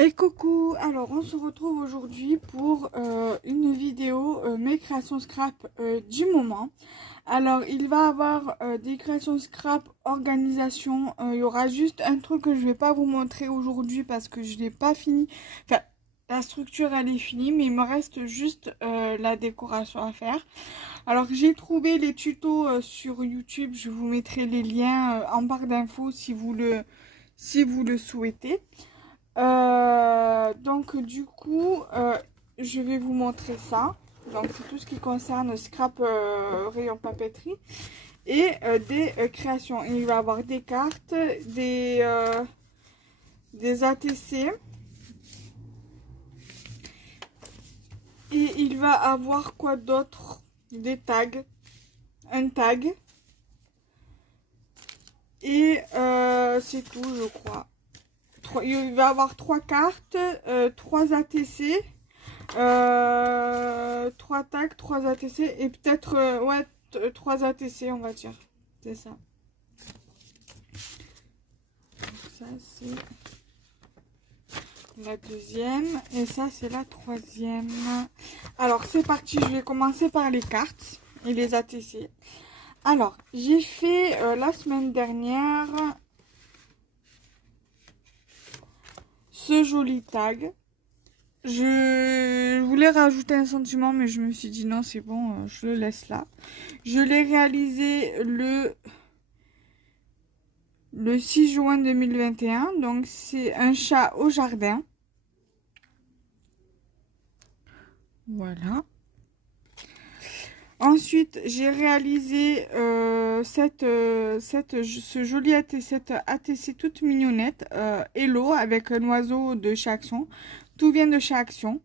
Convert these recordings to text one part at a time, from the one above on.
Et coucou, alors on se retrouve aujourd'hui pour une vidéo mes créations scrap du moment. Alors il va y avoir des créations scrap organisation, il y aura juste un truc que je vais pas vous montrer aujourd'hui parce que je l'ai pas fini. Enfin, la structure elle est finie mais il me reste juste la décoration à faire. Alors j'ai trouvé les tutos sur YouTube, je vous mettrai les liens en barre d'infos si vous le souhaitez. Donc du coup, je vais vous montrer ça. Donc c'est tout ce qui concerne scrap rayon papeterie et des créations. Il va y avoir des cartes, des ATC et il va avoir quoi d'autre? Des tags, un tag et c'est tout je crois. Il va y avoir 3 cartes, 3 ATC. 3 tags, 3 ATC et peut-être ouais 3 ATC on va dire. C'est ça. Ça c'est la deuxième et ça c'est la troisième. Alors c'est parti, je vais commencer par les cartes et les ATC. Alors j'ai fait la semaine dernière ce joli tag. Je voulais rajouter un sentiment, mais je me suis dit non, c'est bon, je le laisse là. Je l'ai réalisé le 6 juin 2021, donc c'est un chat au jardin. Voilà. Ensuite, j'ai réalisé ce joli cette ATC toute mignonnette, Hello, avec un oiseau de chez Action. Tout vient de chez Action.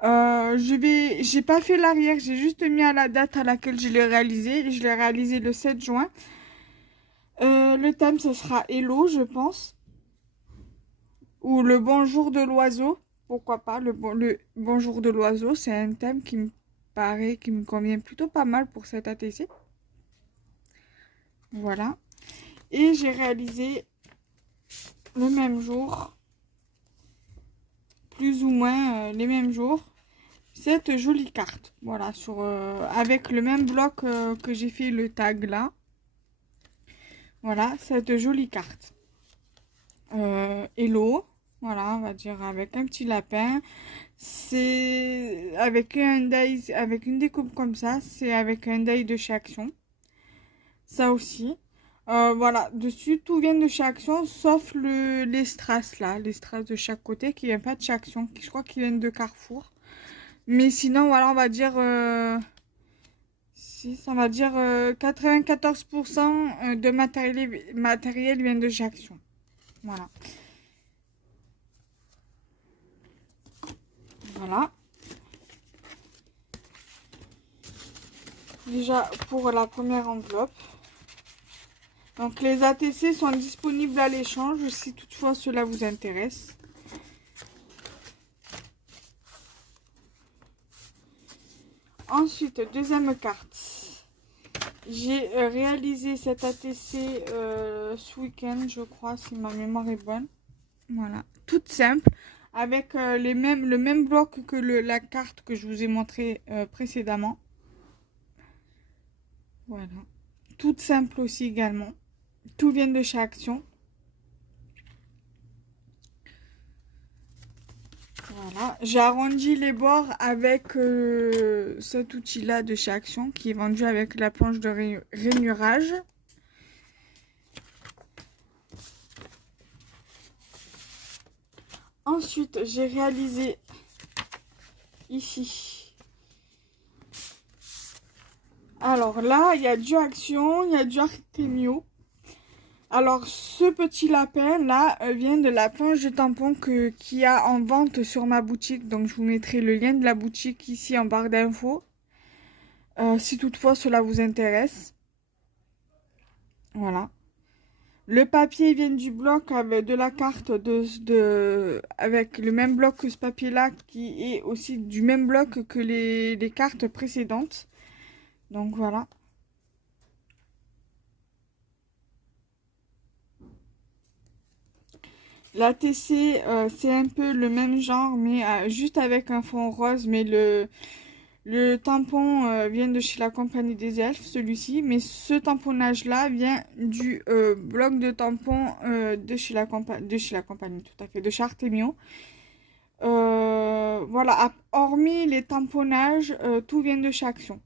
J'ai pas fait l'arrière, j'ai juste mis à la date à laquelle je l'ai réalisé. Je l'ai réalisé le 7 juin. Le thème, ce sera Hello, je pense. Ou le bonjour de l'oiseau. Pourquoi pas, le bonjour de l'oiseau. C'est un thème qui me paraît, qui me convient plutôt pas mal pour cette ATC. Voilà. Et j'ai réalisé le même jour, plus ou moins les mêmes jours, cette jolie carte. Voilà, avec le même bloc que j'ai fait le tag là. Voilà, cette jolie carte. Hello, voilà, on va dire avec un petit lapin. C'est avec un die, avec une découpe comme ça, c'est avec un die de chez Action. Ça aussi. Voilà, dessus, tout vient de chez Action, sauf les strass là, les strass de chaque côté qui viennent pas de chez Action, je crois qu'ils viennent de Carrefour. Mais sinon, voilà, on va dire, si, on va dire 94% de matériel vient de chez Action. Voilà. Voilà. Déjà pour la première enveloppe. Donc les ATC sont disponibles à l'échange si toutefois cela vous intéresse. Ensuite, deuxième carte. J'ai réalisé cette ATC ce week-end, je crois, si ma mémoire est bonne. Voilà, toute simple, avec le même bloc que la carte que je vous ai montré précédemment. Voilà, toute simple aussi également. Tout vient de chez Action. Voilà, j'ai arrondi les bords avec cet outil-là de chez Action qui est vendu avec la planche de rainurage. Ensuite, j'ai réalisé ici. Alors là, il y a du Action, il y a du Artemio. Alors, ce petit lapin là vient de la planche de tampon qu'il y a en vente sur ma boutique. Donc, je vous mettrai le lien de la boutique ici en barre d'infos. Si toutefois cela vous intéresse. Voilà. Le papier vient du bloc avec de la carte avec le même bloc que ce papier là qui est aussi du même bloc que les cartes précédentes. Donc voilà. La TC, c'est un peu le même genre, mais juste avec un fond rose. Mais le tampon vient de chez la compagnie des elfes, celui-ci. Mais ce tamponnage-là vient du bloc de tampons de chez la compagnie, tout à fait, de chez Artemio. Voilà, hormis les tamponnages, tout vient de chez Action.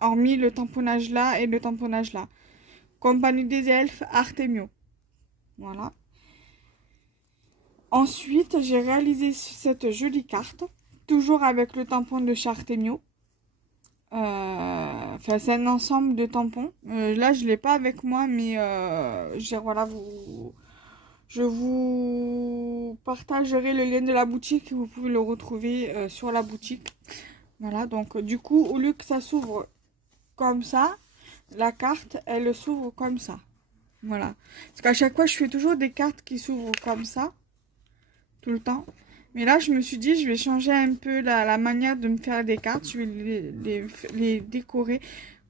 Hormis le tamponnage là et le tamponnage là. Compagnie des elfes, Artemio. Voilà. Ensuite, j'ai réalisé cette jolie carte, toujours avec le tampon de chez Artemio. Enfin, c'est un ensemble de tampons. Là, je ne l'ai pas avec moi, mais voilà, je vous partagerai le lien de la boutique. Vous pouvez le retrouver sur la boutique. Voilà, donc du coup, au lieu que ça s'ouvre comme ça, la carte, elle s'ouvre comme ça. Voilà. Parce qu'à chaque fois, je fais toujours des cartes qui s'ouvrent comme ça. Tout le temps. Mais là, je me suis dit, je vais changer un peu la manière de me faire des cartes. Je vais les décorer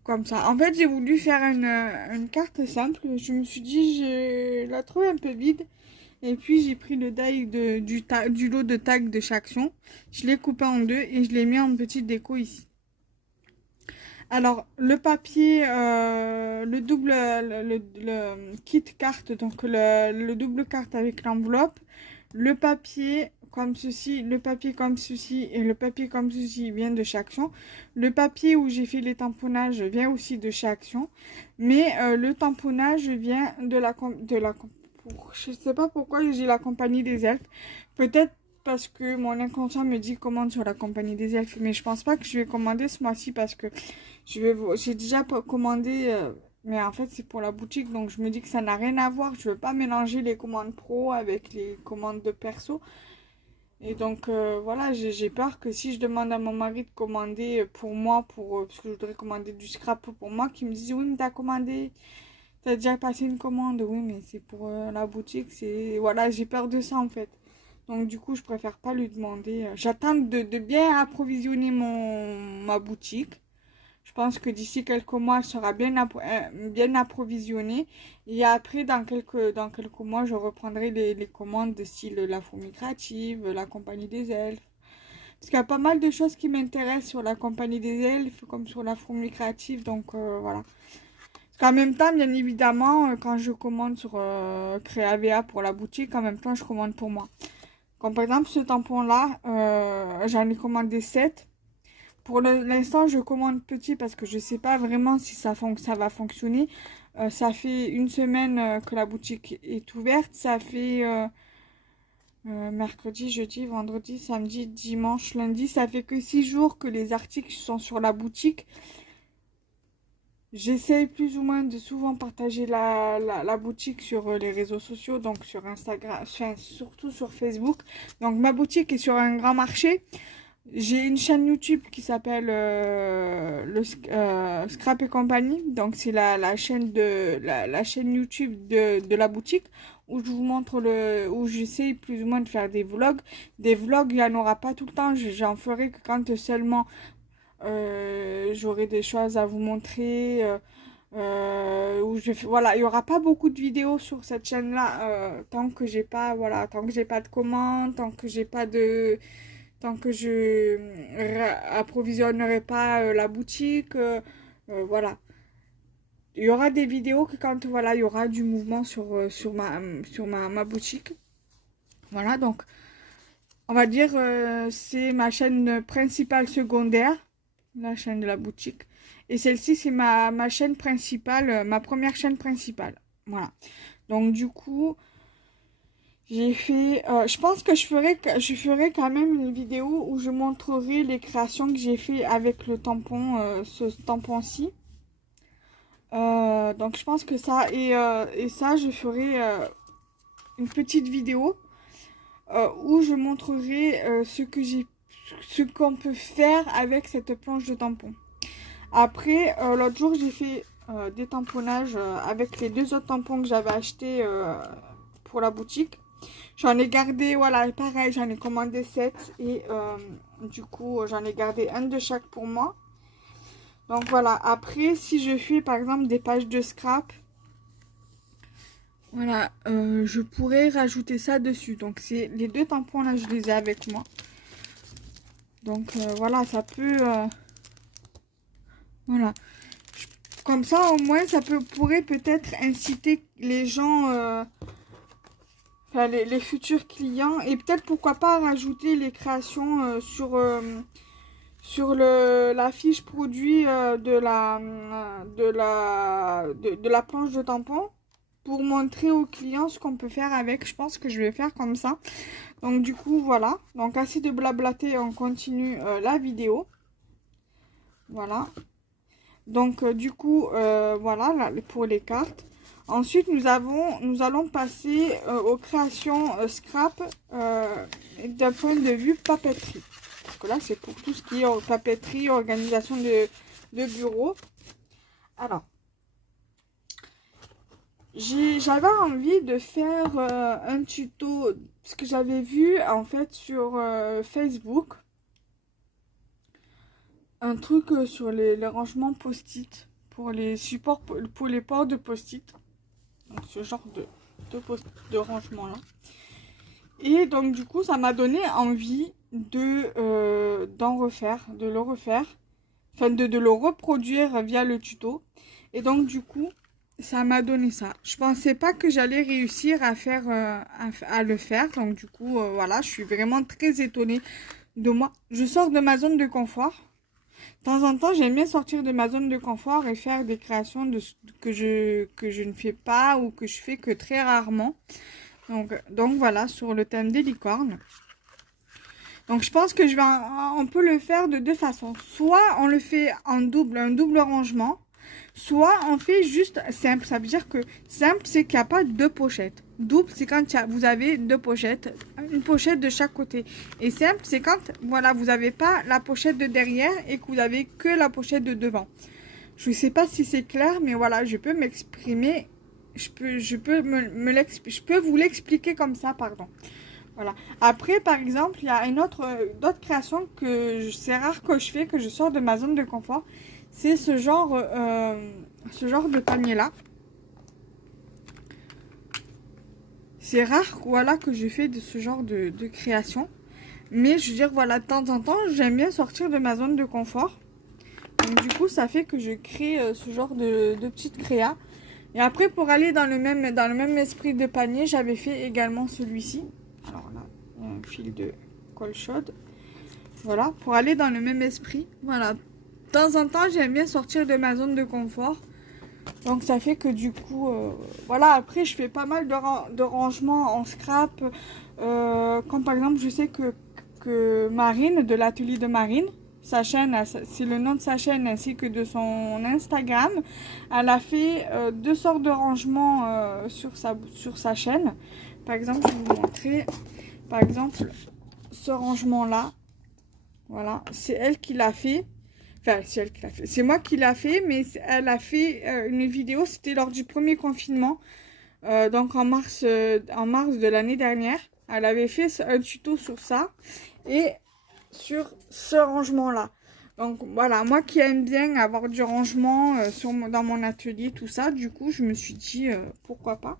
comme ça. En fait, j'ai voulu faire une carte simple. Je me suis dit, je la trouve un peu vide. Et puis, j'ai pris le die du lot de tags de chaque action. Je l'ai coupé en deux et je l'ai mis en petite déco ici. Alors, le papier, le kit carte, donc le double carte avec l'enveloppe, le papier comme ceci, le papier comme ceci et le papier comme ceci vient de chaque action. Le papier où j'ai fait les tamponnages vient aussi de chaque action, mais le tamponnage vient je sais pas pourquoi j'ai la compagnie des elfes. Peut-être parce que mon inconscient me dit commande sur la compagnie des elfes, mais je pense pas que je vais commander ce mois-ci parce que j'ai déjà commandé, mais en fait c'est pour la boutique, donc je me dis que ça n'a rien à voir. Je veux pas mélanger les commandes pro avec les commandes de perso. Et donc voilà, j'ai peur que si je demande à mon mari de commander pour moi, parce que je voudrais commander du scrap pour moi, qu'il me dise oui mais t'as commandé, t'as déjà passé une commande, oui mais c'est pour la boutique, voilà, j'ai peur de ça en fait. Donc du coup je préfère pas lui demander. J'attends de bien approvisionner ma boutique. Je pense que d'ici quelques mois, elle sera bien approvisionnée. Et après, dans quelques mois, je reprendrai les commandes de style la fourmi créative, la compagnie des elfes. Parce qu'il y a pas mal de choses qui m'intéressent sur la compagnie des elfes, comme sur la fourmi créative. Donc voilà. Parce qu'en même temps, bien évidemment, quand je commande sur Créavea pour la boutique, en même temps, je commande pour moi. Comme par exemple, ce tampon-là, j'en ai commandé 7. Pour l'instant, je commande petit parce que je ne sais pas vraiment si ça va fonctionner. Ça fait une semaine que la boutique est ouverte. Ça fait mercredi, jeudi, vendredi, samedi, dimanche, lundi. Ça fait que 6 jours que les articles sont sur la boutique. J'essaie plus ou moins de souvent partager la boutique sur les réseaux sociaux, donc sur Instagram, surtout sur Facebook. Donc ma boutique est sur un grand marché. J'ai une chaîne YouTube qui s'appelle Scrap et compagnie. Donc c'est la chaîne la chaîne YouTube de la boutique où je vous montre où j'essaie plus ou moins de faire des vlogs. Des vlogs, il n'y en aura pas tout le temps. J'en ferai que quand seulement j'aurai des choses à vous montrer. Voilà, il n'y aura pas beaucoup de vidéos sur cette chaîne-là tant que j'ai pas, voilà, tant que j'ai pas de commandes, tant que je approvisionnerai pas la boutique, voilà. Il y aura des vidéos que quand voilà, il y aura du mouvement sur ma boutique. Voilà, donc on va dire c'est ma chaîne principale secondaire, la chaîne de la boutique. Et celle-ci, c'est ma chaîne principale, ma première chaîne principale. Voilà. Donc du coup, j'ai fait, je pense que je ferai quand même une vidéo où je montrerai les créations que j'ai fait avec le tampon, ce tampon-ci. Donc je pense que ça, et ça, je ferai une petite vidéo où je montrerai ce qu'on peut faire avec cette planche de tampon. Après, l'autre jour, j'ai fait des tamponnages avec les 2 autres tampons que j'avais achetés pour la boutique. J'en ai gardé, voilà, pareil, j'en ai commandé 7 et du coup, j'en ai gardé un de chaque pour moi. Donc voilà, après, si je fais par exemple des pages de scrap, Voilà, je pourrais rajouter ça dessus. Donc c'est les deux tampons là, je les ai avec moi. Donc voilà, ça peut... voilà. Comme ça, au moins, ça pourrait peut-être inciter les gens, enfin les futurs clients, et peut-être pourquoi pas rajouter les créations sur la fiche produit de la planche de tampon pour montrer aux clients ce qu'on peut faire avec. Je pense que je vais faire comme ça. Donc du coup, voilà. Donc assez de blablater, on continue la vidéo. Voilà. Donc du coup, voilà là, pour les cartes. Ensuite, nous allons passer aux créations scrap d'un point de vue papeterie. Parce que là, c'est pour tout ce qui est papeterie, organisation de bureau. Alors, j'avais envie de faire un tuto, ce que j'avais vu en fait sur Facebook. Un truc sur les rangements post-it pour les supports, pour les ports de post-it. Donc ce genre de rangement là. Et donc du coup ça m'a donné envie d'en refaire, de le refaire. Enfin de le reproduire via le tuto. Et donc du coup ça m'a donné ça. Je pensais pas que j'allais réussir à faire à le faire. Donc du coup voilà, je suis vraiment très étonnée de moi. Je sors de ma zone de confort. De temps en temps, j'aime bien sortir de ma zone de confort et faire des créations que je ne fais pas ou que je fais que très rarement. Donc voilà, sur le thème des licornes. Donc je pense que on peut le faire de deux façons. Soit on le fait en double, un double rangement. Soit on fait juste simple. Ça veut dire que simple, c'est qu'il n'y a pas deux pochettes. Double, c'est quand vous avez deux pochettes. Une pochette de chaque côté. Et simple, c'est quand voilà, vous n'avez pas la pochette de derrière et que vous n'avez que la pochette de devant. Je ne sais pas si c'est clair, mais voilà, je peux m'exprimer. Je peux vous l'expliquer comme ça, pardon. Voilà. Après, par exemple, il y a d'autres créations que c'est rare que je fais, que je sors de ma zone de confort. C'est ce genre de panier là. C'est rare, voilà, que je fais de ce genre de création. Mais je veux dire, voilà, de temps en temps, j'aime bien sortir de ma zone de confort. Donc du coup, ça fait que je crée ce genre de petites créas. Et après, pour aller dans le même esprit de panier, j'avais fait également celui-ci. Alors là, il y a un fil de colle chaude. Voilà, pour aller dans le même esprit. Voilà. De temps en temps, j'aime bien sortir de ma zone de confort. Donc ça fait que du coup, voilà, après je fais pas mal de rangements en scrap. Comme par exemple, je sais que Marine, de l'atelier de Marine, sa chaîne, c'est le nom de sa chaîne ainsi que de son Instagram, elle a fait deux sortes de rangements sur sa chaîne. Par exemple, je vais vous montrer, par exemple, ce rangement-là. Voilà, c'est elle qui l'a fait. Enfin, c'est elle qui l'a fait. C'est moi qui l'a fait, mais elle a fait une vidéo. C'était lors du premier confinement, donc en mars de l'année dernière. Elle avait fait un tuto sur ça et sur ce rangement-là. Donc voilà, moi qui aime bien avoir du rangement dans mon atelier, tout ça, du coup, je me suis dit pourquoi pas.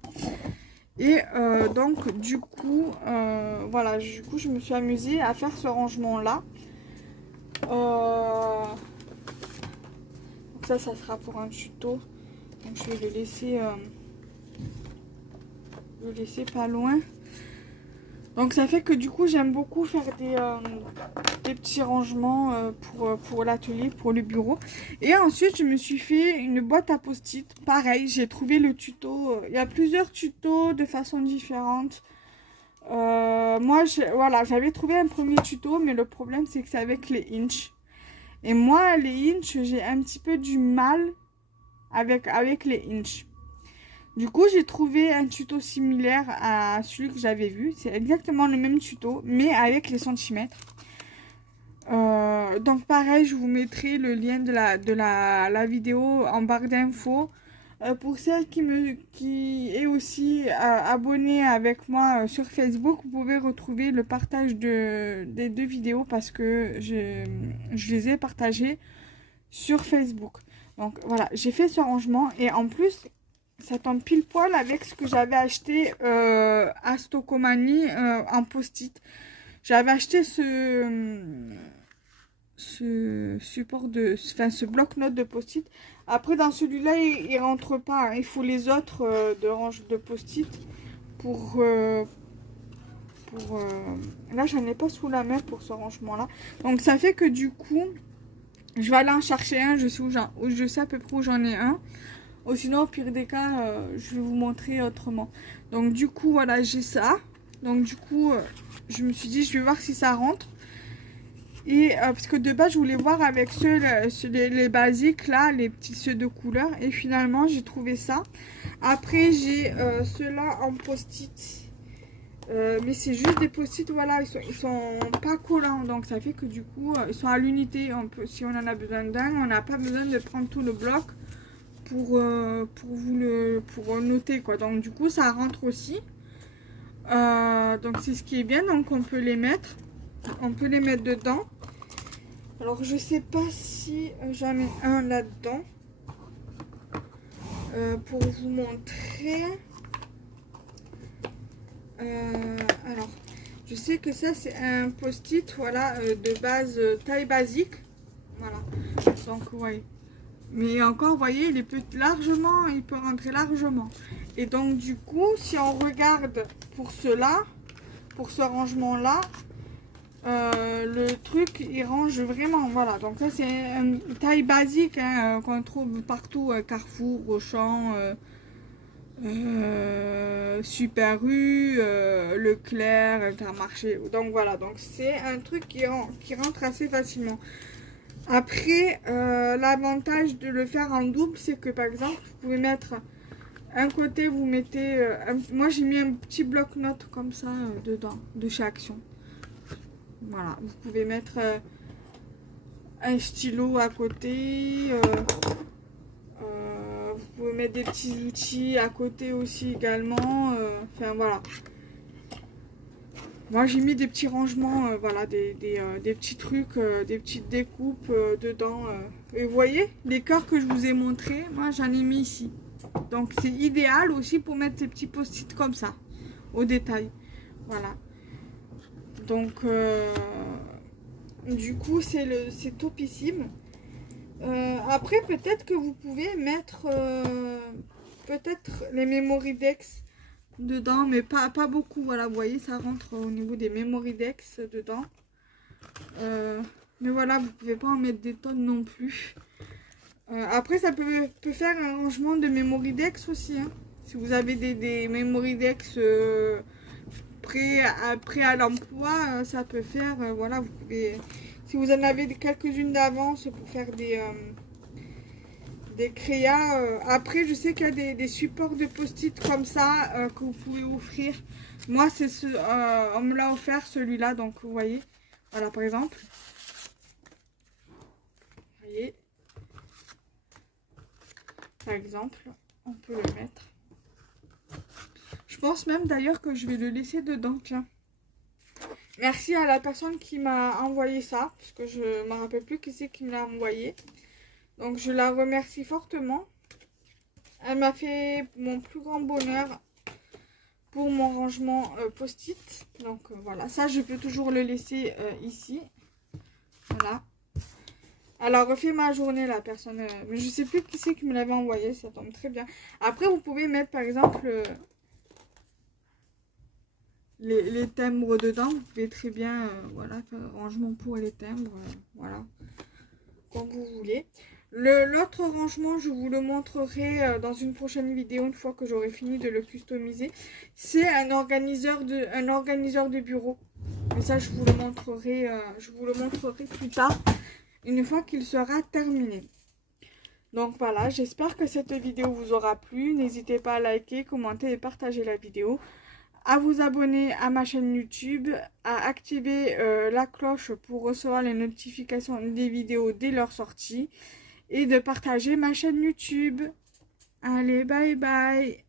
Et donc du coup, voilà, du coup, je me suis amusée à faire ce rangement-là. Donc ça sera pour un tuto. Donc je vais le laisser pas loin. Donc ça fait que du coup j'aime beaucoup faire des petits rangements pour l'atelier, pour le bureau. Et ensuite je me suis fait une boîte à post-it. Pareil, j'ai trouvé le tuto. Il y a plusieurs tutos de façon différente. Moi, voilà, j'avais trouvé un premier tuto, mais le problème c'est que c'est avec les inches. Et moi, les inches, j'ai un petit peu du mal avec les inches. Du coup, j'ai trouvé un tuto similaire à celui que j'avais vu. C'est exactement le même tuto, mais avec les centimètres. Donc pareil, je vous mettrai le lien de la vidéo en barre d'infos. Pour celle qui est aussi abonnée avec moi sur Facebook, vous pouvez retrouver le partage des deux vidéos parce que je les ai partagées sur Facebook. Donc voilà, j'ai fait ce rangement et en plus, ça tombe pile poil avec ce que j'avais acheté à Stocomanie en post-it. J'avais acheté ce support ce bloc-notes de post-it. Après, dans celui-là, il rentre pas. Il faut les autres de range de post-it pour là, j'en ai pas sous la main pour ce rangement-là. Donc, ça fait que du coup, je vais aller en chercher un. Je sais à peu près où j'en ai un. Ou sinon, au pire des cas, je vais vous montrer autrement. Donc, du coup, voilà, j'ai ça. Donc, du coup, je me suis dit, je vais voir si ça rentre. Et parce que de base, je voulais voir avec les basiques, là, les petits ceux de couleur. Et finalement, j'ai trouvé ça. Après, j'ai ceux-là en post-it. Mais c'est juste des post-it, voilà, ils sont pas collants. Donc, ça fait que du coup, ils sont à l'unité. Si on en a besoin d'un, on n'a pas besoin de prendre tout le bloc pour noter, quoi. Donc, du coup, ça rentre aussi. Donc, c'est ce qui est bien. Donc, on peut les mettre. On peut les mettre dedans. Alors, je sais pas si j'en ai un là-dedans. Pour vous montrer. Alors, je sais que ça, c'est un post-it, voilà, de base, taille basique. Voilà. Donc, ouais. Mais encore, vous voyez, il peut largement, il peut rentrer largement. Et donc, du coup, si on regarde pour cela, pour ce rangement-là, le truc, il range vraiment, voilà. Donc, ça, c'est une taille basique hein, qu'on trouve partout, Carrefour, Auchan, Super U, Leclerc, Intermarché. Donc, voilà. Donc, c'est un truc qui rentre assez facilement. Après, l'avantage de le faire en double, c'est que par exemple, vous pouvez mettre un côté, vous mettez... moi, j'ai mis un petit bloc-notes comme ça dedans, de chez Action. Voilà, vous pouvez mettre un stylo à côté. Vous pouvez mettre des petits outils à côté aussi également. Enfin, voilà. Moi, j'ai mis des petits rangements, voilà, des petits trucs, des petites découpes dedans. Et vous voyez, les cœurs que je vous ai montrés, moi, j'en ai mis ici. Donc, c'est idéal aussi pour mettre ces petits post-it comme ça, au détail. Voilà. Donc, du coup, c'est topissime. Après, peut-être que vous pouvez mettre peut-être les Memorydex dedans, mais pas beaucoup. Voilà, vous voyez, ça rentre au niveau des Memorydex dedans. Mais voilà, vous pouvez pas en mettre des tonnes non plus. Après, ça peut faire un rangement de Memorydex aussi. Hein. Si vous avez des Memorydex prêts à l'emploi, ça peut faire. Voilà, vous pouvez. Si vous en avez quelques-unes d'avance pour faire des créas. Après, je sais qu'il y a des supports de post-it comme ça que vous pouvez offrir. Moi, c'est on me l'a offert celui-là, donc vous voyez. Voilà, par exemple. Vous voyez. Par exemple, on peut le mettre. Je pense même d'ailleurs que je vais le laisser dedans, tiens. Merci à la personne qui m'a envoyé ça, parce que je ne me rappelle plus qui c'est qui me l'a envoyé. Donc je la remercie fortement. Elle m'a fait mon plus grand bonheur pour mon rangement post-it. Donc voilà, ça je peux toujours le laisser ici. Voilà. Elle a refait ma journée la personne. Mais je sais plus qui c'est qui me l'avait envoyé, ça tombe très bien. Après vous pouvez mettre par exemple les timbres dedans. Vous pouvez très bien voilà, faire un rangement pour les timbres. Voilà. Comme vous voulez. L'autre rangement, je vous le montrerai dans une prochaine vidéo, une fois que j'aurai fini de le customiser. C'est un organiseur de bureau. Et ça, je vous le montrerai plus tard, une fois qu'il sera terminé. Donc voilà, j'espère que cette vidéo vous aura plu. N'hésitez pas à liker, commenter et partager la vidéo. À vous abonner à ma chaîne YouTube, à activer la cloche pour recevoir les notifications des vidéos dès leur sortie et de partager ma chaîne YouTube. Allez, bye bye!